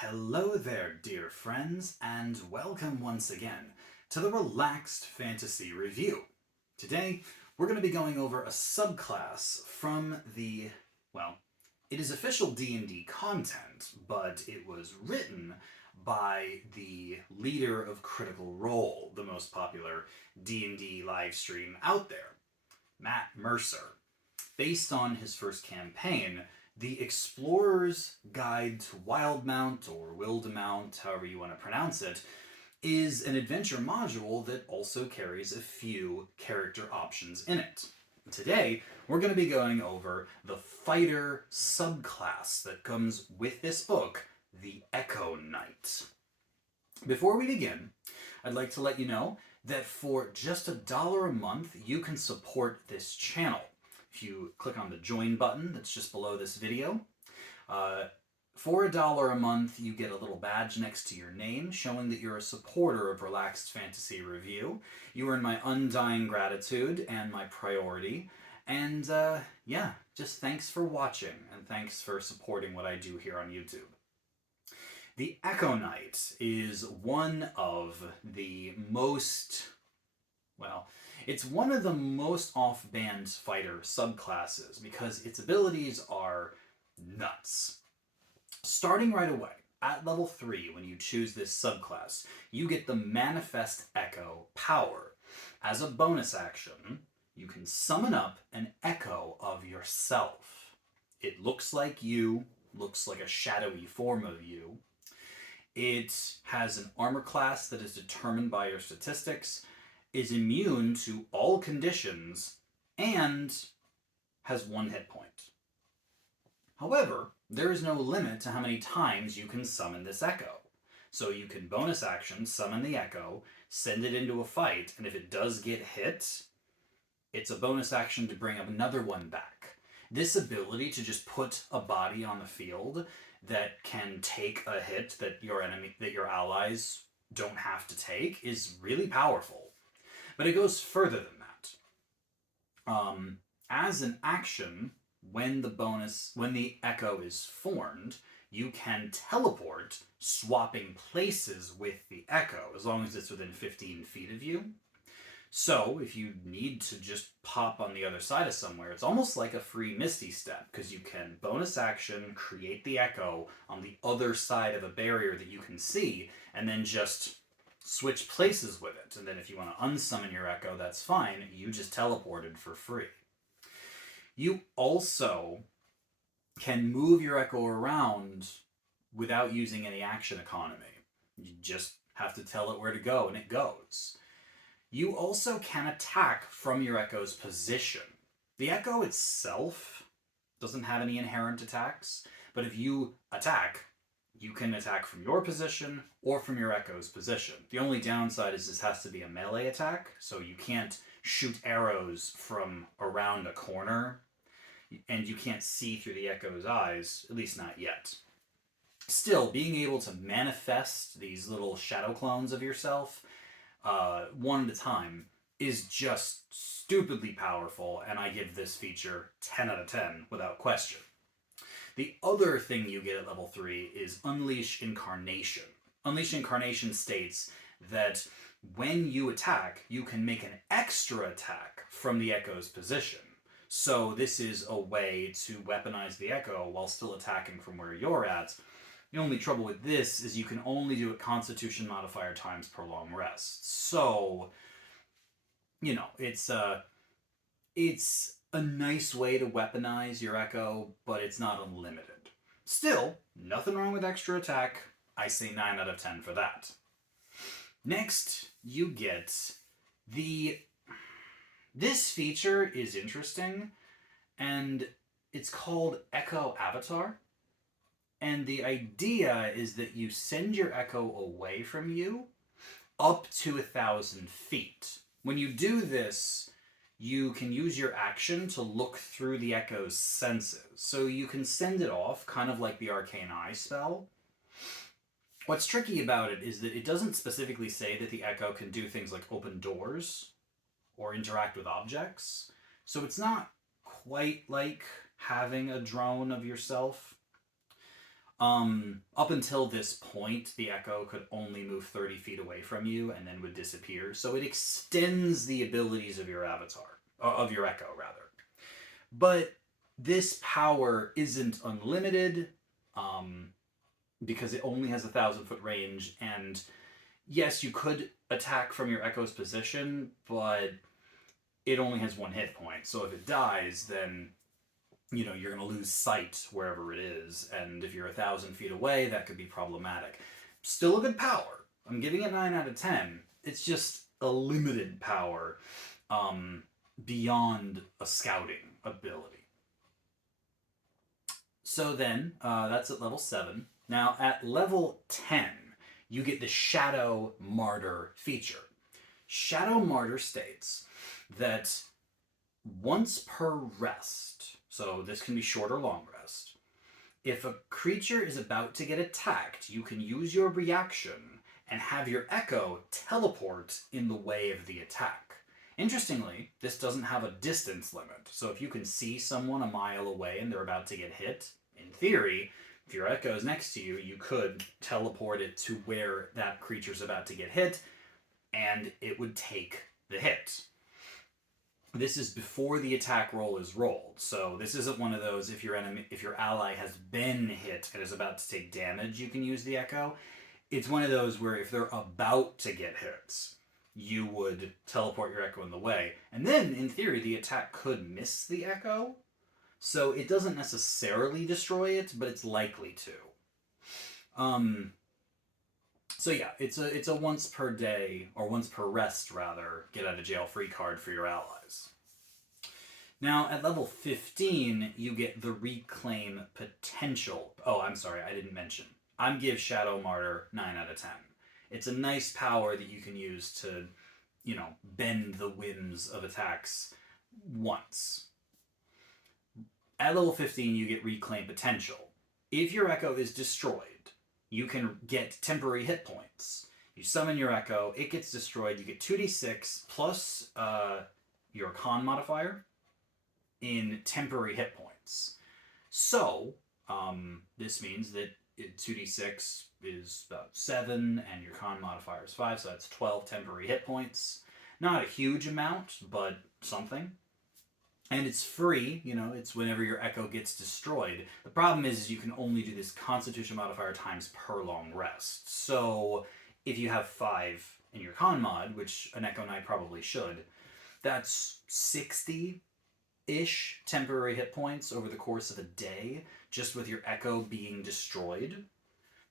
Hello there, dear friends, and welcome once again to the Relaxed Fantasy Review. Today, we're going to be going over a subclass from it is official D&D content, but it was written by the leader of Critical Role, the most popular D&D live stream out there, Matt Mercer. Based on his first campaign, The Explorer's Guide to Wildmount, or Wildemount, however you want to pronounce it, is an adventure module that also carries a few character options in it. Today, we're going to be going over the fighter subclass that comes with this book, the Echo Knight. Before we begin, I'd like to let you know that for just $1 a month, you can support this channel. If you click on the join button that's just below this video, for $1 a month, you get a little badge next to your name showing that you're a supporter of Relaxed Fantasy Review. You earn my undying gratitude and my priority. And just thanks for watching and thanks for supporting what I do here on YouTube. The Echo Knight is one of the most, it's one of the most off-band fighter subclasses because its abilities are nuts. Starting right away, at level 3, when you choose this subclass, you get the Manifest Echo power. As a bonus action, you can summon up an echo of yourself. It looks like you, looks like a shadowy form of you. It has an armor class that is determined by your statistics, is immune to all conditions, and has 1 hit point. However, there is no limit to how many times you can summon this echo. So you can bonus action, summon the echo, send it into a fight, and if it does get hit, it's a bonus action to bring up another one back. This ability to just put a body on the field that can take a hit that your allies don't have to take is really powerful. But it goes further than that. As an action, when the echo is formed, you can teleport, swapping places with the echo, as long as it's within 15 feet of you. So, if you need to just pop on the other side of somewhere, it's almost like a free Misty Step, because you can bonus action, create the echo on the other side of a barrier that you can see, and then just switch places with it. And then if you want to unsummon your echo, that's fine. You just teleported for free. You also can move your echo around without using any action economy. You just have to tell it where to go, and it goes. You also can attack from your echo's position. The echo itself doesn't have any inherent attacks, but if you attack, you can attack from your position or from your echo's position. The only downside is this has to be a melee attack, so you can't shoot arrows from around a corner, and you can't see through the echo's eyes, at least not yet. Still, being able to manifest these little shadow clones of yourself one at a time is just stupidly powerful, and I give this feature 10 out of 10 without question. The other thing you get at level 3 is Unleash Incarnation. Unleash Incarnation states that when you attack, you can make an extra attack from the echo's position. So this is a way to weaponize the echo while still attacking from where you're at. The only trouble with this is you can only do it Constitution modifier times per long rest. So, it's a nice way to weaponize your echo, but it's not unlimited. Still, nothing wrong with extra attack. I say 9 out of 10 for that. Next, you get this feature is interesting, and it's called Echo Avatar. And the idea is that you send your echo away from you up to 1,000 feet. When you do this, you can use your action to look through the echo's senses. So you can send it off, kind of like the Arcane Eye spell. What's tricky about it is that it doesn't specifically say that the echo can do things like open doors or interact with objects. So it's not quite like having a drone of yourself. Up until this point, the Echo could only move 30 feet away from you and then would disappear. So it extends the abilities of your avatar, of your Echo, rather. But this power isn't unlimited, because it only has 1,000-foot range. And yes, you could attack from your Echo's position, but it only has 1 hit point. So if it dies, then you're going to lose sight wherever it is. And if you're 1,000 feet away, that could be problematic. Still a good power. I'm giving it 9 out of 10. It's just a limited power beyond a scouting ability. So then, that's at level 7. Now, at level 10, you get the Shadow Martyr feature. Shadow Martyr states that once per rest, so this can be short or long rest, if a creature is about to get attacked, you can use your reaction and have your Echo teleport in the way of the attack. Interestingly, this doesn't have a distance limit, so if you can see someone a mile away and they're about to get hit, in theory, if your Echo is next to you, you could teleport it to where that creature's about to get hit, and it would take the hit. This is before the attack roll is rolled, so this isn't one of those if your ally has been hit and is about to take damage, you can use the Echo. It's one of those where if they're about to get hits, you would teleport your Echo in the way. And then, in theory, the attack could miss the Echo, so it doesn't necessarily destroy it, but it's likely to. So yeah, it's a once per day, or once per rest rather, get out of jail free card for your allies. Now, at level 15, you get the Reclaim Potential. Oh, I'm sorry, I didn't mention. I'm give Shadow Martyr 9 out of 10. It's a nice power that you can use to, bend the whims of attacks once. At level 15, you get Reclaim Potential. If your Echo is destroyed, you can get temporary hit points. You summon your Echo, it gets destroyed, you get 2d6 plus your con modifier in temporary hit points. So, this means that 2d6 is about 7, and your con modifier is 5, so that's 12 temporary hit points. Not a huge amount, but something. And it's free, it's whenever your Echo gets destroyed. The problem is you can only do this Constitution modifier times per long rest. So if you have 5 in your con mod, which an Echo Knight probably should, that's 60-ish temporary hit points over the course of a day, just with your Echo being destroyed.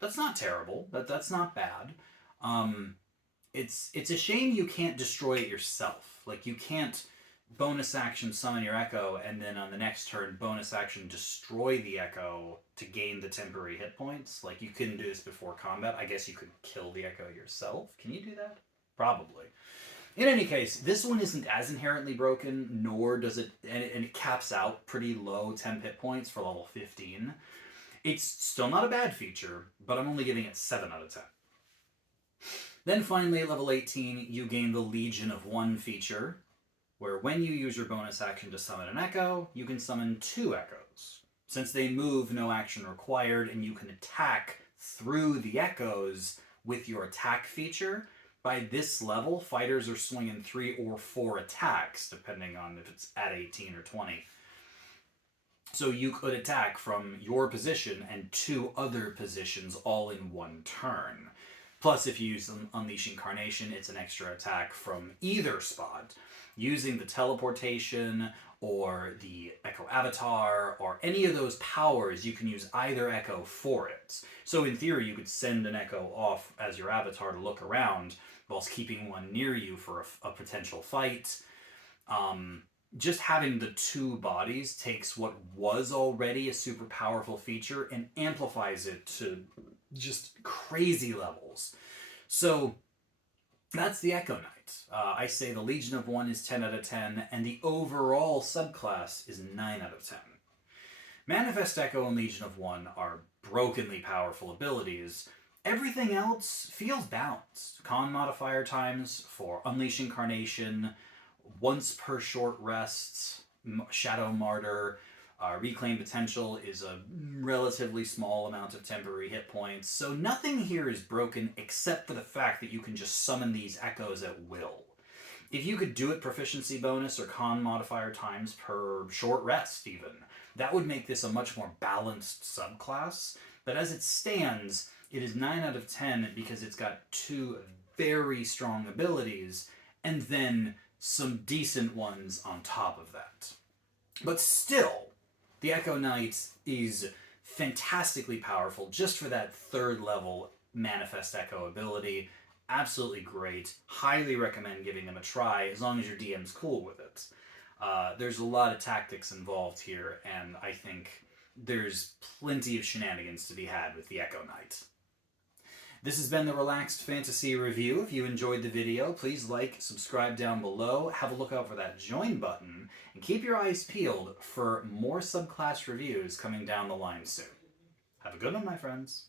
That's not terrible. That's not bad. It's a shame you can't destroy it yourself. Like, you can't bonus action summon your Echo, and then on the next turn, bonus action destroy the Echo to gain the temporary hit points. Like, you couldn't do this before combat. I guess you could kill the Echo yourself. Can you do that? Probably. In any case, this one isn't as inherently broken, nor does it, and it caps out pretty low temp hit points for level 15. It's still not a bad feature, but I'm only giving it 7 out of 10. Then finally, at level 18, you gain the Legion of One feature, where when you use your bonus action to summon an Echo, you can summon 2 Echoes. Since they move, no action required, and you can attack through the Echoes with your attack feature. By this level, fighters are swinging 3 or 4 attacks, depending on if it's at 18 or 20. So you could attack from your position and 2 other positions all in one turn. Plus, if you use Unleash Incarnation, it's an extra attack from either spot. Using the teleportation or the Echo Avatar or any of those powers, you can use either Echo for it. So in theory, you could send an Echo off as your Avatar to look around whilst keeping one near you for a potential fight. Just having the 2 bodies takes what was already a super powerful feature and amplifies it to just crazy levels. So that's the Echo Knight. I say the Legion of One is 10 out of 10, and the overall subclass is 9 out of 10. Manifest Echo and Legion of One are brokenly powerful abilities. Everything else feels balanced. Con modifier times for Unleash Incarnation, once per short rest, Shadow Martyr, Reclaim Potential is a relatively small amount of temporary hit points, so nothing here is broken except for the fact that you can just summon these echoes at will. If you could do it proficiency bonus or con modifier times per short rest even, that would make this a much more balanced subclass, but as it stands, it is 9 out of 10 because it's got 2 very strong abilities, and then some decent ones on top of that. But still, the Echo Knight is fantastically powerful just for that 3rd level Manifest Echo ability. Absolutely great. Highly recommend giving them a try as long as your DM's cool with it. There's a lot of tactics involved here, and I think there's plenty of shenanigans to be had with the Echo Knight. This has been the Relaxed Fantasy Review. If you enjoyed the video, please like, subscribe down below, have a look out for that join button, and keep your eyes peeled for more subclass reviews coming down the line soon. Have a good one, my friends.